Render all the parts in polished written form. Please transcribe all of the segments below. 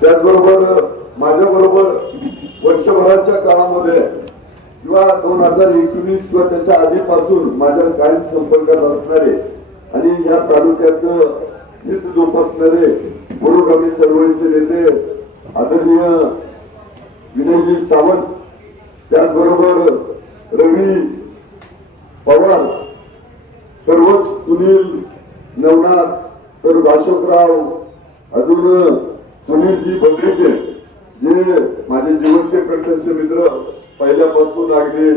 त्याचबरोबर माझ्या बरोबर वर्षभराच्या काळामध्ये किंवा 2019 किंवा त्याच्या आधीपासून माझ्या कायम संपर्कात असणारे आणि या तालुक्याचं हित जोपासणारे पुरोगामी चळवळीचे नेते आदरणीय विनयजी सावंत, त्याचबरोबर रवी पवार, सर्वच सुनील नवनाथ, तर अशोकराव, अजून सुनीलजी बंद्रेके जे माझे जीवनचे प्रत्यक्ष मित्र, पहिल्यापासून अगदी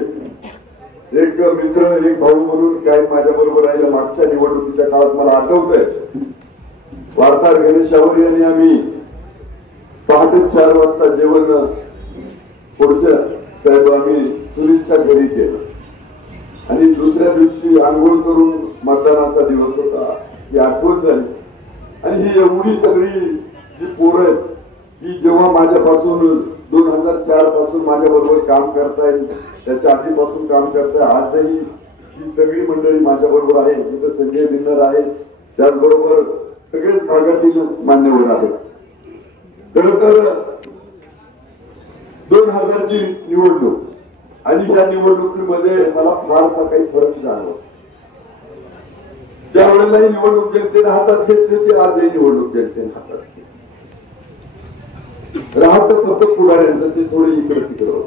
एक मित्र एक भाऊ म्हणून काय माझ्या बरोबर राहिलं. मागच्या निवडणुकीच्या काळात मला आठवतंय वार्ताहर गणेश आवरे यांनी आम्ही पहाटे 4 वाजता जेवण पुढच्या साहेब आम्ही सुनीलच्या घरी केलं आणि दुसऱ्या दिवशी आंघोळ करून मतदानाचा दिवस होता ही आठवण झाली. आणि ही एवढी सगळी जी पोरं आहेत की जेव्हा माझ्यापासून 2004 पासून माझ्या बरोबर काम करताय, त्याच्या आधीपासून काम करताय, आजही ही सगळी मंडळी माझ्या बरोबर आहे. तिथं संजय बिन्नर आहे, त्याचबरोबर सगळेच भागातील मान्यवर आहेत. खर तर 2000 ची निवडणूक आणि त्या निवडणुकीमध्ये मला फारसा काही फरक जाणवत. ज्या वेळेलाही निवडणूक जनतेने हातात घेतली ते आजही निवडणूक जनतेने हातात घेतली. राहत फक्त पुढाऱ्यांचं ते थोडे इकडे तिकडं.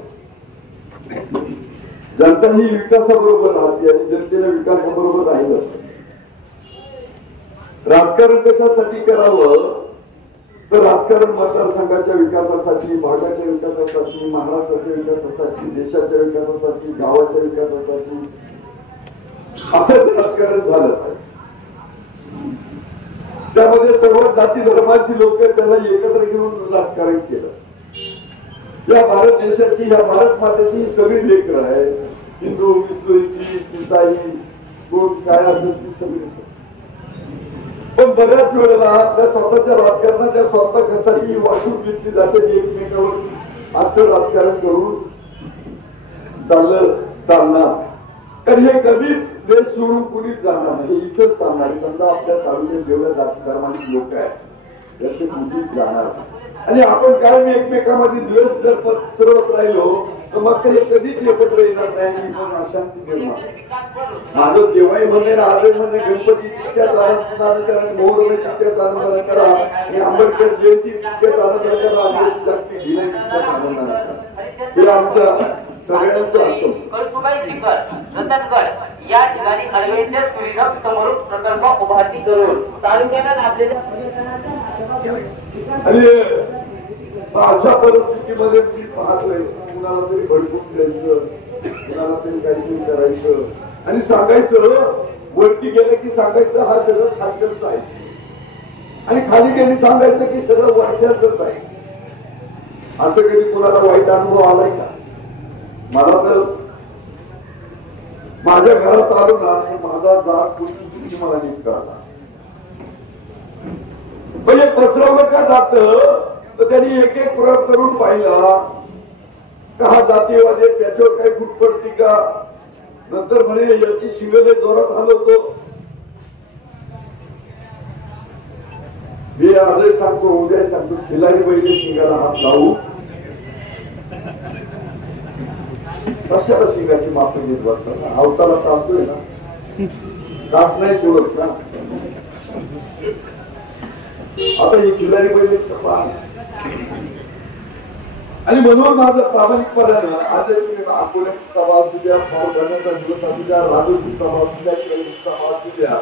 जनता ही विकासाबरोबर राहते आणि जनतेला विकासाबरोबर राहिलं. राजकारण कशासाठी करावं तर राजकारण मतदारसंघाच्या विकासासाठी, भागाच्या विकासासाठी, महाराष्ट्राच्या विकासासाठी, देशाच्या विकासासाठी, गावाच्या विकासासाठी असंच राजकारण झालं पाहिजे. त्यामध्ये सर्व जाती धर्माची लोक त्याला एकत्र घेऊन राजकारण केलं. या भारत देशाची, या भारत मातेची सगळी लेकरं आहे. हिंदू, मुस्लिम, ईसाई, कोण काय असेल ती सगळी. पण बऱ्याच वेळेला त्या स्वतःच्या राजकारणात त्या स्वतः कशाची वाटून घेतली जाते. एकमेकावर असं राजकारण करून चालणार तर हे कधीच देश सोडून कुणीच जाणार नाही. इथंच चालणार. समजा आपल्या तालुक्यात जेवढ्या जाती धर्माची लोक आहेत त्याचे कुठेच जाणार. आणि आपण कायम एकमेकांमध्ये द्वेष जर पसरवत राहिलो तर मग ते कधीच एकत्र येणार नाही. पण अशांती निर्माण. माझं तेव्हाही म्हणणे आजही म्हणणे गणपती तितक्याच आनंदाने करा, मोहरमे तितक्याच आनंदाने करा आणि आंबेडकर जयंती तितक्याच आनंदाने करा, आदिवासी जागतिक दिने तितक्याच आनंदाने करा. हे आमच्या सगळ्यांचं असो. रतनगड या ठिकाणी अडवेंचर टुरिझम समोर प्रकल्प उभारणी करून तालुक्याला लाभलेल्या आणि अशा परिस्थितीमध्ये मी पाहतोय कुणाला तरी भडकून द्यायचं, कुणाला तरी काहीतरी करायचं आणि सांगायचं. वरती गेलं की सांगायचं हा सगळं खालच्याच आहे आणि खाली गेली सांगायचं की सगळं वरच्याच आहे. असं कधी कुणाला वाईट अनुभव आलाय का? मला तर माझ्या घरात आलो ना की माझा जात कुठे मला नीट कळला. म्हणजे पसरवलं का जात तर त्यांनी एक एक प्रयोग करून पाहिला का हा जातीवाद आहे, त्याच्यावर काही फूट पडती का. नंतर म्हणे याची शिंगले जोरात हलवतो. मी आजही सांगतो, उद्या सांगतो, खिलारी बैली शिंगाला हात लावू. कशाला शिंगाची माफी घेत बसतात? अवताला चालतोय ना, कास नाही सोडत ना. आता ही खिलारी बैली आणि म्हणून माझं प्रामाणिकपणानं आज अकोल्याची सभा असू द्या, पावसाळ्याचा दिवस असू द्या, राजूची सभा असू द्या, सभा असू द्या,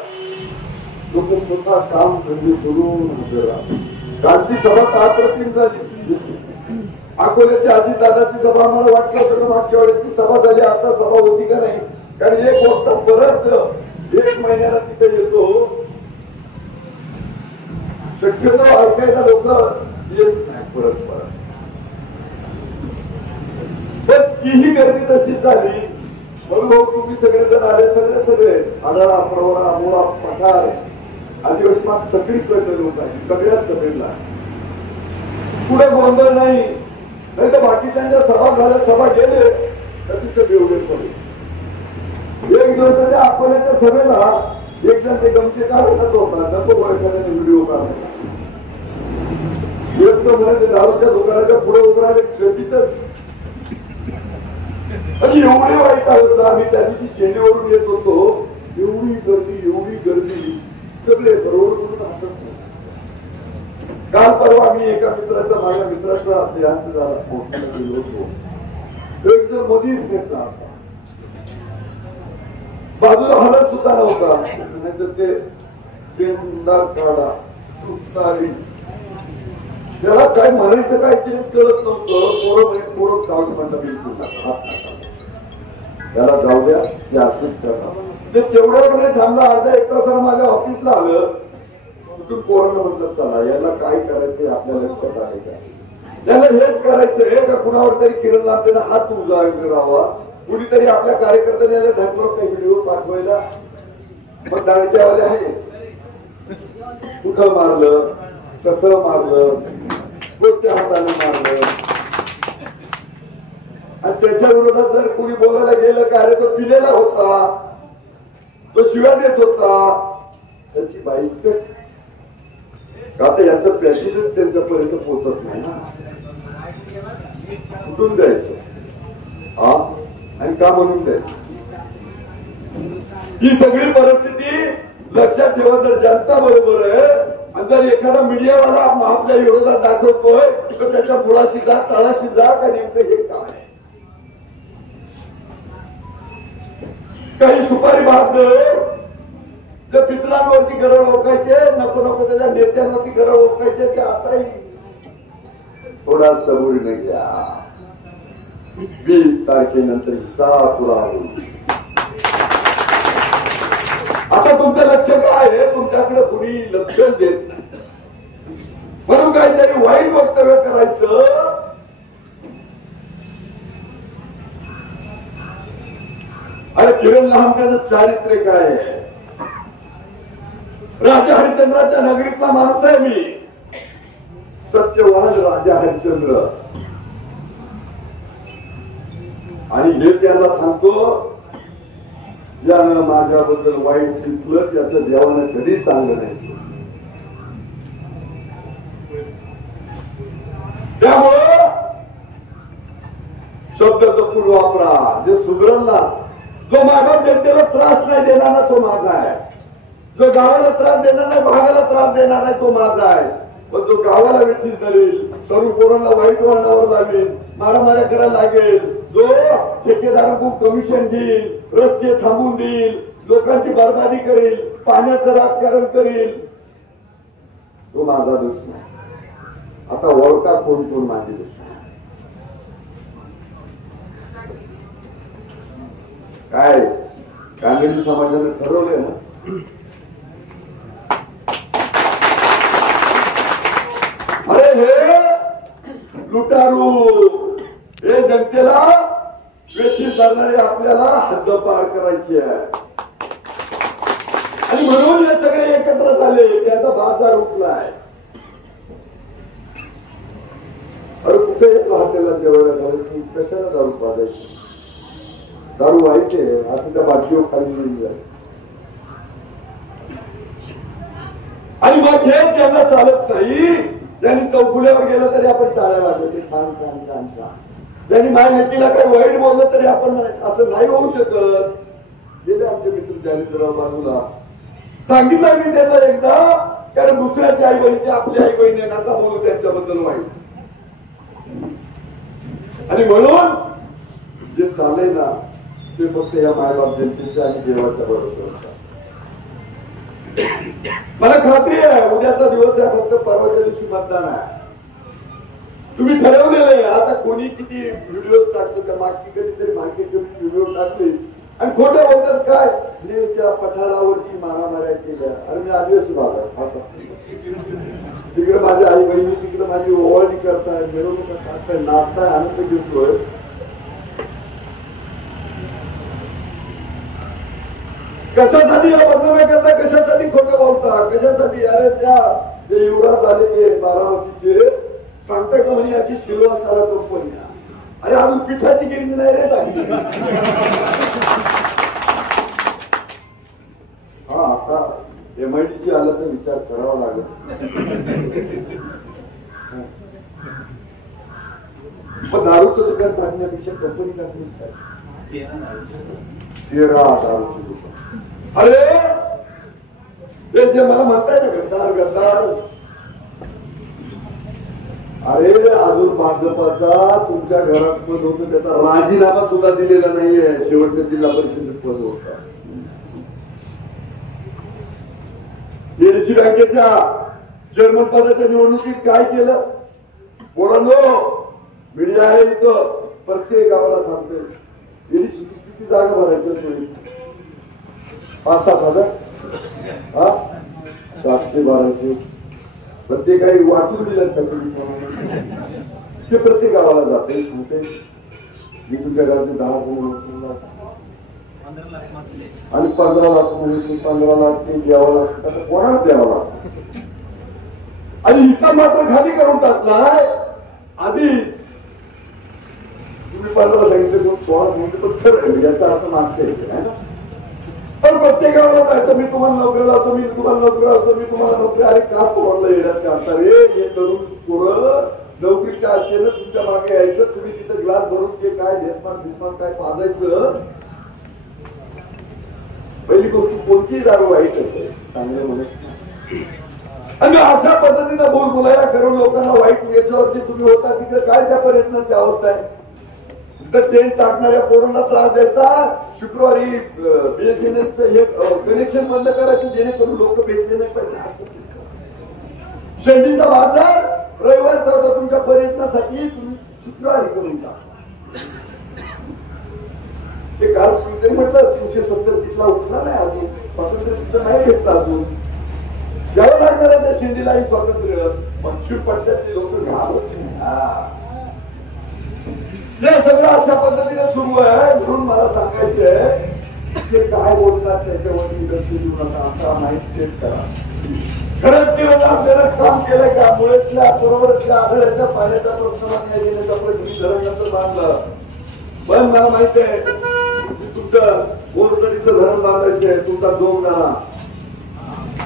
लोक स्वतः काम धंदे सोडून हजर राहतात. कालची सभा अप्रतिम झाली. अकोल्याची अजितदादाची सभा आम्हाला वाटलं होतं मागच्या वेळेची सभा झाली, आता सभा होती का नाही. कारण एक वक्ता परत 1 महिन्याला तिथे येतो. शक्यतो ऐकायला लोक येत नाही परत. पण तीही गर्दी तशीच झाली. म्हणून तुम्ही सगळेजण आले, सगळे आढळा, प्रवरा, मुळा, पठार, आदिवासी माग सगळीच पैदल होत आहे. सगळ्याच सभेला पुढे गोंधळ नाही. नाही तर बाकीच्या सभा झाल्या, सभा गेले तर तिथे बेवडे पडले. एक दिवस त्या अकोल्याच्या सभेला एक जण ते गमती काढायलाच होता, नको व्हिडिओ काढायला. एक तर म्हणे दारूच्या दुकानाच्या पुढे उतरायला शेतीतच आणि एवढे वाईट अवस्था. आम्ही त्या दिवशी शेतीवरून येत होतो, एवढी गर्दी सगळे बरोबर करून आणतात. काल परवा आम्ही एका मित्राचा माझ्या मित्राचा देहांत झाला गेलो होतो. एक जर मधीच घेतला असा बाजूला हलत सुद्धा नव्हता. नाहीतर ते चेंदार काढा त्याला काय म्हणायचं काय चेंज कळत नव्हतं. पोरं जाऊन म्हणलं बिलकुल त्याला जाऊ द्या ते असंच करा. ते तेवढ्याकडे थांबला. अर्धा एक तासाला माझ्या ऑफिसला आलं. कुठून पोरांना म्हटलं चला याला काय करायचंय आपल्या लक्षात आहे का, त्याला हेच करायचंय का कुणावर तरी किरण लांबतेला हात उजागरावा, कुणीतरी आपल्या कार्यकर्त्यांनी याला ढकलून काही व्हिडिओ पाठवायला. मग दांडक्यावाले आहे कुठं मारलं, कसं मारलं, कोणत्या हाताने मारलं, आणि त्याच्या विरोधात जर कुणी बोलायला गेलं का अरे तो पिलेला होता, तो शिव्या देत होता, त्याची बाईक आता याचं पॅसेजच त्यांच्यापर्यंत पोहोचत नाही ना. कुठून द्यायचं हा आणि का म्हणून द्यायचं. ही सगळी परिस्थिती लक्षात ठेवा. जर जनता बरोबर आहे आणि जर एखादा मीडियावाला आपल्या विरोधात दाखवतोय तर त्याच्या मुळाशी जा तळाशी जा का नेमकं हे काय. काही सुपारी बांधतोय त्या पिचडांवरती गरळ ओकायचे, नको नको त्याच्या नेत्यांवरती गरळ ओकायचे. ते आताही थोडा सबुरीने घ्या. 20 तारखेनंतर हिसाब पुरा होईल. आता तुमचं लक्ष काय आहे, तुमच्याकडे कुणी लक्ष देत नाही म्हणून काहीतरी वाईट वक्तव्य करायचं. अरे किरण लहानचं चारित्र्य काय आहे. राजा हरिश्चंद्राच्या नगरीतला माणूस आहे मी. सत्यवान राजा हरिश्चंद्र. आणि हे त्याला सांगतो ज्यानं माझ्याबद्दल वाईट चिंतलं त्याचं देवानं कधीच चांगलं नाही. त्यामुळं शब्द जपून वापरा. जे सुधरला जो माझ्या जनतेला त्रास नाही देणार ना तो माझा आहे. जो गावाला त्रास देणार नाही, भागाला त्रास देणार नाही तो माझा आहे. पण जो गावाला वेठीस धरेल, तरुण पोरांना वाईट वळणावर लावेल, मारामाऱ्या करायला लागेल, जो ठेकेदारांकडून कमिशन घेईल, रस्ते थांबून देईल, लोकांची बर्बादी करेल, पाण्याचं राजकारण करेल, तो माझा दुश्मन. आता ओळखा कोण कोण माझे दुश्मन. काय कानडी समाजाने ठरवलंय ना अरे हे लुटारू हे जनतेला वेठीस धरणारे आपल्याला हद्द पार करायची आहे. आणि म्हणून हे सगळे एकत्र झाले. त्याचा बाजार उठलाय. अरे कुठे हॉटेलला जेवायला घालायचं, कशाला दारू पाजायची. दारू वाईट आहे असं त्या बाटलीवर खाली. आणि मग हेच यांना चालत नाही. त्यांनी चौफुल्यावर गेलं तरी आपण टाळ्या वाजवते. छान छान छान छान. त्यांनी माझ्या नेतीला काही वाईट बोललं तरी आपण असं नाही होऊ शकत. गेले आमचे मित्र जालिंदरराव बाजूला. सांगितलं मी त्यांना एकदा कारण दुसऱ्याची आई बहिणी आपली आई बहिणी नका बोलू त्यांच्याबद्दल वाईट. आणि म्हणून जे चाललंय ना ते फक्त या मायबाप जनतेच्या आणि देवाच्या बरोबर. मला खात्री आहे उद्याचा दिवस आहे. फक्त परवाच्या दिवशी मतदान आहे. तुम्ही ठरवलेलं आहे. आता कोणी किती व्हिडिओ टाकतो त्या मागची कधीतरी मार्केट व्हिडिओ टाकले आणि खोटं बोलतात. काय देवच्या पठारावरती मारामाऱ्या केल्या. अरे मी आदिवासी भागात तिकडे माझ्या आई बहिणी तिकडे माझी ओवाळणी करताय, मिरवणूक काढताय, नाचताय, आनंद घेतोय. कशासाठी या बदनाम्या करता, कशासाठी खोटं बोलता, कशासाठी. अरे त्या युवराज आले ते बारामतीचे सांगताय का म्हणे याची शिलवा सारा कंपनी. अरे अजून पिठाची गिरणी नाही रे टाकली. हा आता MIDC आलं तर विचार करावा लागेल. पण दारूचं दुकान टाकण्यापेक्षा कंपनी टाकली काय 13 दारूची दुकान. अरे ते जे मला म्हणताय ना गद्दार गद्दार, अरे अजून भाजपाचा तुमच्या घरात पद होतं त्याचा राजीनामा सुद्धा दिलेला नाहीये. शेवटच्या जिल्हा परिषदेत पद होता. एडीसी बँकेच्या चेअरमन पदाच्या निवडणुकीत काय केलं पोरांनो, मीडिया आहे इथं, प्रत्येक गावाला सांगतोय एडीसी किती जागा भरायच्या 5-7 हजार, 700-1200 प्रत्येकाही वाटून दिलं. ते प्रत्येक गावाला जाते सांगते मी तुमच्या गावाचे 10 जण आणि 15 लाख म्हणजे 15 लाख ते द्यावं लागतं. आता कोणाला द्यावं लागतं आणि हिसाब मात्र खाली करून टाकलाय. आधीच तुम्ही 15 सांगितले 16 सांगितले पण खरं याचा अर्थ मागता येते आहे ना. पण प्रत्येक गावाला जायचं मी तुम्हाला नोकरी लावतो, मी तुम्हाला नोकरी लावतो, मी तुम्हाला नोकरी. अरे का पोरांना येण्यात काढता रे हे तरुण पोरं नोकरीच्या आशेनं तुमच्या मागे यायचं. तुम्ही तिथं ग्लास भरून ते काय झेसमान काय पाजायचं. पहिली गोष्ट कोणतीही दारू वाईट असते चांगलं म्हणत आणि अशा पद्धतीनं बोलायला करून लोकांना वाईट याच्यावरती तुम्ही होता तिकडे काय त्या पर्यटनाची अवस्था आहे. तर ट्रेन टाकणाऱ्या पोरांना त्रास द्यायचा. शुक्रवारी बीएसएनएलचं हे कनेक्शन बंद करायचं जेणेकरून लोक भेटले नाही पाहिजे. असं शेंडीचा बाजार रविवारचा होता तुमच्या पर्यटनासाठी, तुम्ही शुक्रवारी करून टाका. ते काल तुम्ही म्हटलं 370 तिथला उठला नाही अजून, स्वातंत्र्य तिथं नाही भेटलं अजून. द्यावं लागणार आहे त्या शेंडीलाही स्वातंत्र्य. मंचूर पट्ट्यातली लोक घालत हे सगळं अशा पद्धतीने सुरू आहे. म्हणून मला सांगायचंय ते काय बोलतात त्याच्यावरती लक्ष देऊ नका. आता माहिती सेट करा. खरंच केलं आपल्याला काम केलंय का. मुळेतल्या बरोबरच्या आघाड्याच्या पाण्याचा प्रश्न न्याय देण्याचा प्रश्न धरण नंतर बांधलं. पण मला माहिती आहे तुमचं बोलकडीचं धरण बांधायचंय. तुमचा जोगणारा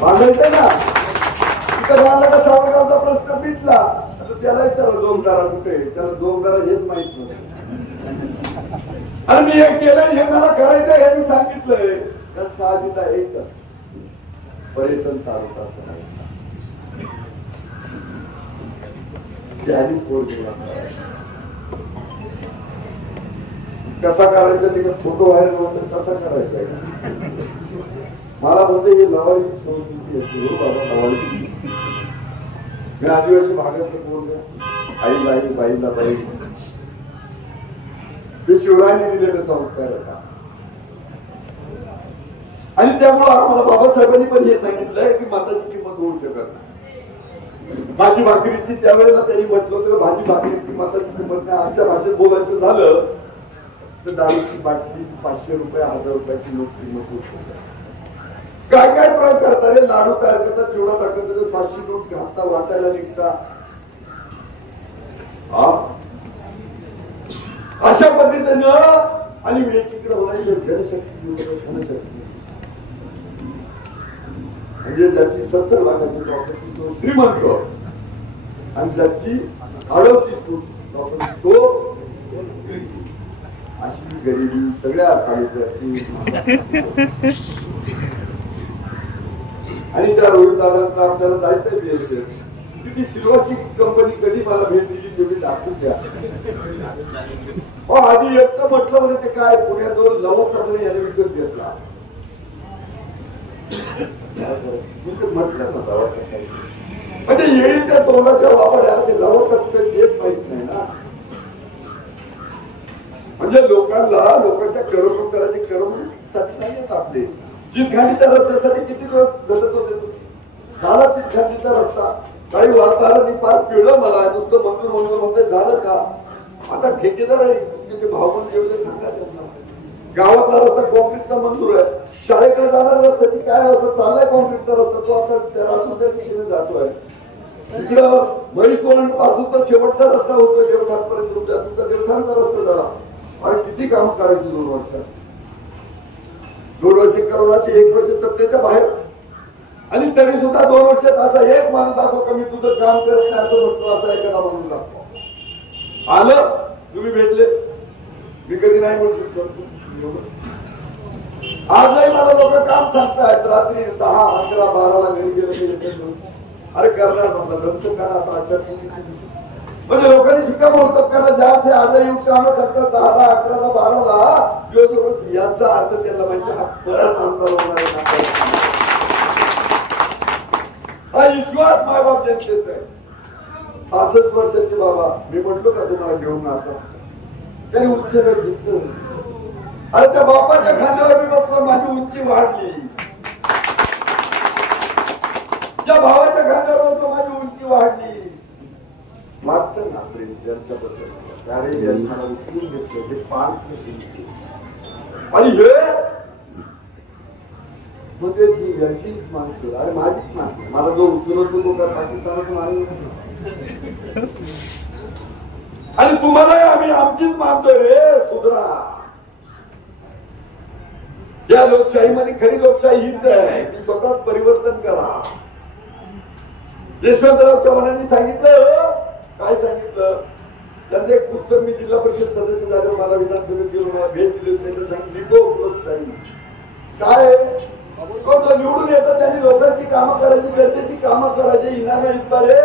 बांधायचं ना. तिथं बांधला का सावरगावचा प्रश्न मिटला. त्याला विचारा जोगदारा कुठे, त्याला जोगदारा हेच माहित नव्हतं. आणि मी हे केलं हे मला करायचं हे मी सांगितलंय. तर साहजिकता एकच पर्यटन तालुका करायचा. त्याने फोड केला कसा करायचा ते फोटो व्हायरल होत कसा करायचा. मला बोलते ही लवाळीची संस्कृती असते. हो बाबा लवाळीची मी आदिवासी भागातलं बोललो. आईला आई बाईला बाई ते शिवरायांनी दिलेले संस्कार होता. आणि त्यामुळं आम्हाला बाबासाहेबांनी पण हे सांगितलंय की माताची किंमत होऊ शकत नाही. भाजी भाकरीची त्यावेळेला त्यांनी म्हटलं होतं भाजी भाकरीची माताची किंमत नाही. आमच्या भाषेत बोलायचं झालं तर दारूची बाटली 500 रुपये 1000 रुपयाची नोट किंमत होऊ शकते. काय काय प्रयोग करता रे. लाडू तयार करतात, चिवडा टाकतात, 500 नोट घालता वाटायला निघता. अशा पद्धतीनं आणि एकीकडे म्हणायचं जनशक्ती धनशक्ती म्हणजे ज्याची 70 लाखाची प्रॉपर्टी तो श्रीमंत आणि ज्याची 38 प्रॉपर्टी तो अशी गरिबी सगळ्या तालुक्याची. आणि त्या रोहित दादांना आपल्याला जायचंय बीएसएफ. ती सिल्वाची कंपनी कधी मला भेट दिली तेवढी दाखवून द्या. आधी एक तर म्हटलं म्हणजे ते काय पुण्याजवळ लवसाने याने विकत घेतला. म्हटलं ना लवसा म्हणजे येईल त्या तोंडाच्या वापरायला ते लवसक्त तेच माहित नाही ना. म्हणजे लोकांच्या करमणूक करायचे करमणुकीसाठी नाही येत आपले. चितखांडीच्या रस्त्यासाठी किती दिवस झटत होते. झाला चितखांडीचा रस्ता. काही वार्ताहरांनी फार पिळलं मला नुसतं मंजूर म्हणते झालं का. आता ठेकेदार आहे भाव पण जेवले सांगा त्यांना. गावातला रस्ता कॉन्क्रीटचा मंजूर आहे. शाळेकडे जाणाऱ्या रस्त्याची काय अवस्था चाललाय कॉन्क्रीटचा रस्ता. तो आता त्या राजूच्या दिशेने जातोय. इकडं म्हैसवण पासून तर शेवटचा रस्ता होतोय देवठाणपर्यंत. तुमचा देवठाणचा रस्ता झाला. आणि किती काम करायची 2 वर्षात. 2 वर्ष करोनाची 1 वर्ष सत्तेच्या बाहेर. आणि तरी सुद्धा 2 वर्षात असा एक माणूस दाखव का मी तुझं काम करत नाही असं म्हणतो, असा एखादा माणूस दाखव. आलं तुम्ही भेटले, मी कधी नाही म्हणू शकतो. आजही मला लोक काम सांगतायत, रात्री 10, 11, 12ला घरी गेलो. अरे करणार म्हणतात नंतर करा आता आचारसंहिता. म्हणजे लोकांनी शिक्का बोलतात त्याला ज्या ते आजही युक्त आम्ही सांगतात 10ला, 11ला, 12ला याचा अर्थ त्यांना माहिती हा परत आमदार होणार आहे. हा विश्वास मायबाप जनतेचा आहे. 65 वर्षाचे बाबा, मी म्हटलो का तुम्हाला घेऊन असं त्याने उंच घेतलं. अरे त्या बापाच्या खांद्यावर मी बसलो, माझी उंची वाढली. त्या भावाच्या खांद्यावर बसलो, माझी उंची वाढली. वाटतं ना प्रेम त्यांच्याबद्दल, अरे मला उचलून घेतलं ते पान आणि हे म्हणजे ती याचीच माणसं, अरे माझीच माणसं. मला जो उचलत होतो का पाकिस्तानात मारलं आणि तुम्हालाही आम्ही आमचीच मानतोय रे. सुधरा. या लोकशाहीमध्ये खरी लोकशाही हीच आहे की स्वतःच परिवर्तन करा. यशवंतराव चव्हाणांनी सांगितलं, काय सांगितलं, त्यांचं एक पुस्तक मी जिल्हा परिषद सदस्य झाल्यावर मला विधानसभेत गेलो भेट दिली होती. सांगितलं लोकशाही काय, तो निवडून येतं त्यांनी लोकांची कामं करायची, जनतेची कामं करायची, इनामे इतकारे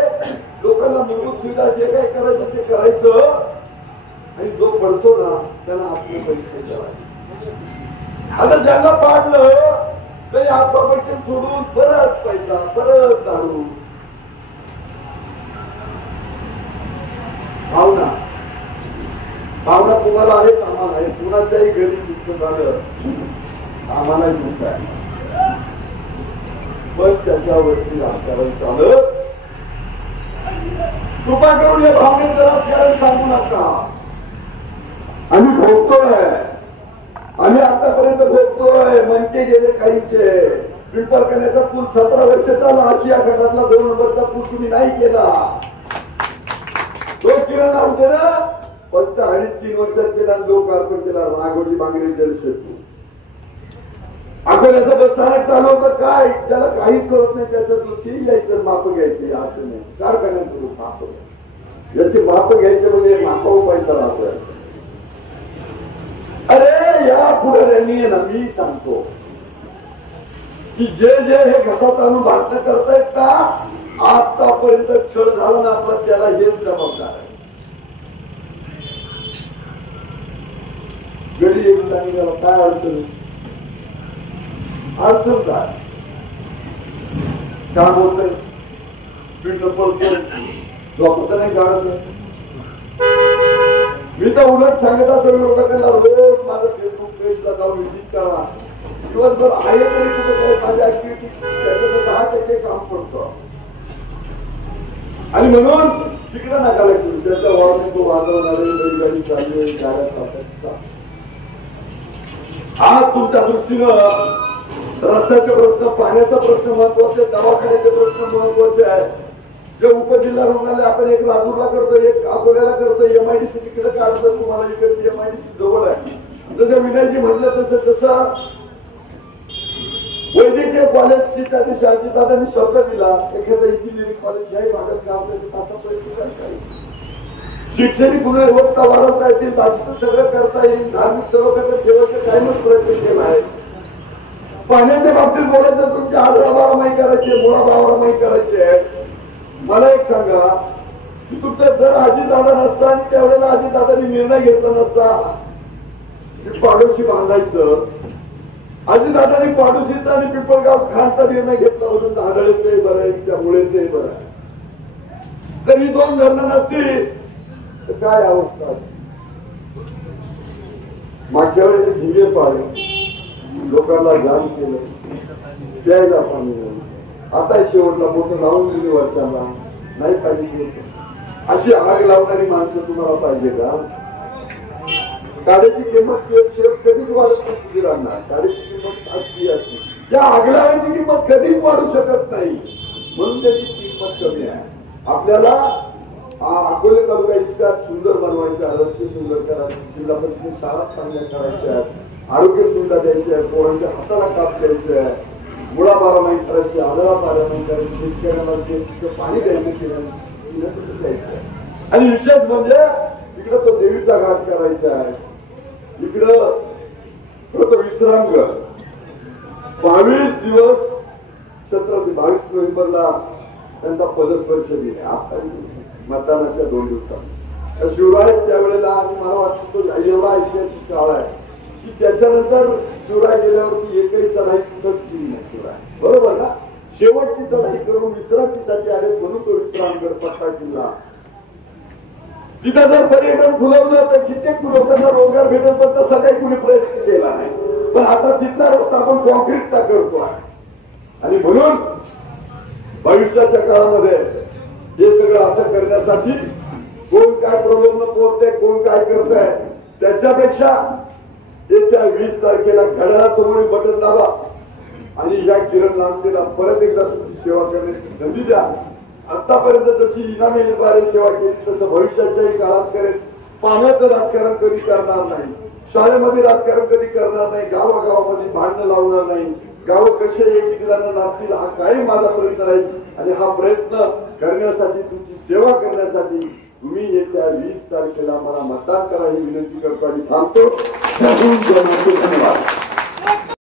लोकांना मूलभूत सुविधा जे काही करायचं ते करायचं आणि जो पडतो ना त्यांना आपले पैसे द्यावायचे. आता ज्यांना पाडलं तरी आत्मपरीक्षण सोडून परत पैसा, परत दारू. भावना भावना तुम्हाला आहेत, आम्हाला आहे. कुणाच्याही घरी दुःख झालं आम्हालाही दुःख आहे, पण त्याच्यावरती राजकारण चालत. कृपा करून हे भावनेचं राजकारण सांगू नका. आम्ही भोगतोय, आम्ही आतापर्यंत भोगतोय. मनके गेले काहींचे. पिंपरकण्याचा पूल 17 वर्ष झाला. आशिया खंडातला 2 नंबरचा पूल तुम्ही नाही केला. तो किरण आमचे ना फक्त 2.5-3 वर्षात केला. लोकार्पण केला. राघोजी बांगरे जलसेतू. अकोल्याचं बस स्थानक चालू होतं काय, त्याला काहीच कळत नाही. त्याच्या दृष्टी यायचं माप घ्यायचे असं नाही. कारखान्यांचं माप याची माप घ्यायचे म्हणजे मापावर पैसा राहतोय. अरे या पुढाऱ्यांनी ना मी सांगतो की जे जे हे घसात आणून भाषण करतायत ना, आतापर्यंत छळ झाला ना आपला, त्याला हेच जबाबदार आहे. गडी एक सांगितलं काय अडचण, अडचण काय काम होत, स्पीड पडतो, झोपत नाही काढत. मी तर उलट सांगत असतो विरोधकांना, रोज माझं फेसबुक पेजला जाऊन व्हिजिट करा. दिवसभर आहे तरी कुठे काही माझ्या ऍक्टिव्हिटी त्याच्यात 10% काम पडतं. आणि म्हणून तिकडे नका लक्ष, त्याच्या वाहन तो वाजवणारे बैलगाडी चालू आहे, गाड्या चालतात. आज तुमच्या दृष्टीनं रस्त्याचे प्रश्न, पाण्याचा प्रश्न महत्वाचे, दवाखान्याचे प्रश्न महत्वाचे आहे. जे उपजिल्हा रुग्णालय आपण एक लातूरला करतोय, एक अकोल्याला करतोय, MIDC तिकडे काढतोय. तुम्हाला इकडे MIDC जवळ आहे. जसं विनयजी म्हणलं तसं वैद्यकीय कॉलेजची त्या दिवशी अजितदादांनी शब्द दिला, एखादं इंजिनिअरिंग कॉलेज याही भागात काम करायचं असा प्रयत्न करता. शैक्षणिक गुणवत्ता वाढवता येतील, बाकीचं सगळं करता येईल. धार्मिक सर्वत्र ठेवायचं कायमच प्रयत्न केला आहे. पाण्याच्या बाबतीत बोलायचं, तुमची आजरा बारामाही करायची, मुळा बारामाही करायची. मला एक सांगा की तुमच्या जर अजितदादा नसता आणि त्यावेळेला अजितदादांनी निर्णय घेतला नसता की पाडोशी बांधायचं, अजितदादांनी पाडोशीचा आणि पिंपळगाव खानचा निर्णय घेतला म्हणून धाडळेचंही बरं आहे, त्या मुळेचंही बरं आहे. तर ही 2 धरणं नसतील तर काय अवस्था. मागच्या वेळेस झिंगे पाडले, लोकांना जाम केलं, प्यायला पाणी नाही. आता शेवटला मोठं लावून दिली वर्षाला नाही पाणी शिवत. अशी आग लावणारी माणसं तुम्हाला पाहिजे का. काड्याची किंमत कधीच वाढत नाही सुधीरांना. काड्याची किंमत असती. या आग लावायची किंमत कधीच वाढू शकत नाही, म्हणून त्याची किंमत कमी आहे. आपल्याला अकोले तालुका इतका सुंदर बनवायचा, रस्ते सुंदर करायचे, जिल्हा परिषद शाळा चांगल्या करायच्या, आरोग्य सुविधा द्यायच्या, पोरांच्या हाताला काप द्यायचं आहे. मुळा बारा महिने करायची, आदळा बारा महिने करायची, शेतकऱ्यांना जे पाणी द्यायचं द्यायचं. आणि विशेष म्हणजे इकडं तो देवीचा घाट करायचा आहे, इकडं तो विश्रामगृह. 22 दिवस छत्रपती 22 नोव्हेंबरला त्यांचा पदस्पर्श दिला. आता मतदानाच्या 2 दिवसात शिवराय त्यावेळेला, आणि मला वाटतं तो एवढा ऐतिहासिक काळ आहे की त्याच्यानंतर शिवराय गेल्यावरती एकही चढाई कुठंच केली नाही शिवराय, बरोबर ना. शेवटची चढाई करून विश्रांतीसाठी आले म्हणून तो विश्रामगड पट्टा किल्ला. तिथं जर पर्यटन खुलवलं तर कित्येक लोकांना रोजगार भेटेल, पण तसा काही कुणी प्रयत्न केला नाही. पण आता तिथला रस्ता आपण कॉन्क्रीटचा करतो आहे. आणि म्हणून भविष्याच्या काळामध्ये हे सगळं असं करण्यासाठी कोण काय प्रॉब्लेम पोहोचते, कोण काय करत आहे, त्याच्यापेक्षा येत्या 20 तारखेला घड्याळासमोर बटन दाबा आणि या किरण लांबतेला परत एकदा तुमची सेवा करण्याची संधी द्या. आतापर्यंत जशी इनामीद्वारे सेवा केली तसं भविष्याच्याही काळात करेल. पाण्याचं राजकारण कधी करणार नाही, शाळेमध्ये राजकारण कधी करणार नाही, गावागावामध्ये भांडणं लावणार नाही, गावं कसे एकमेकांना नाचतील हा कायम माझा प्रयत्न राहील. आणि हा प्रयत्न करण्यासाठी, तुमची सेवा करण्यासाठी तुम्ही येत्या 20 तारखेला मला मतदान करा ही विनंती करतो आणि थांबतो. धन्यवाद.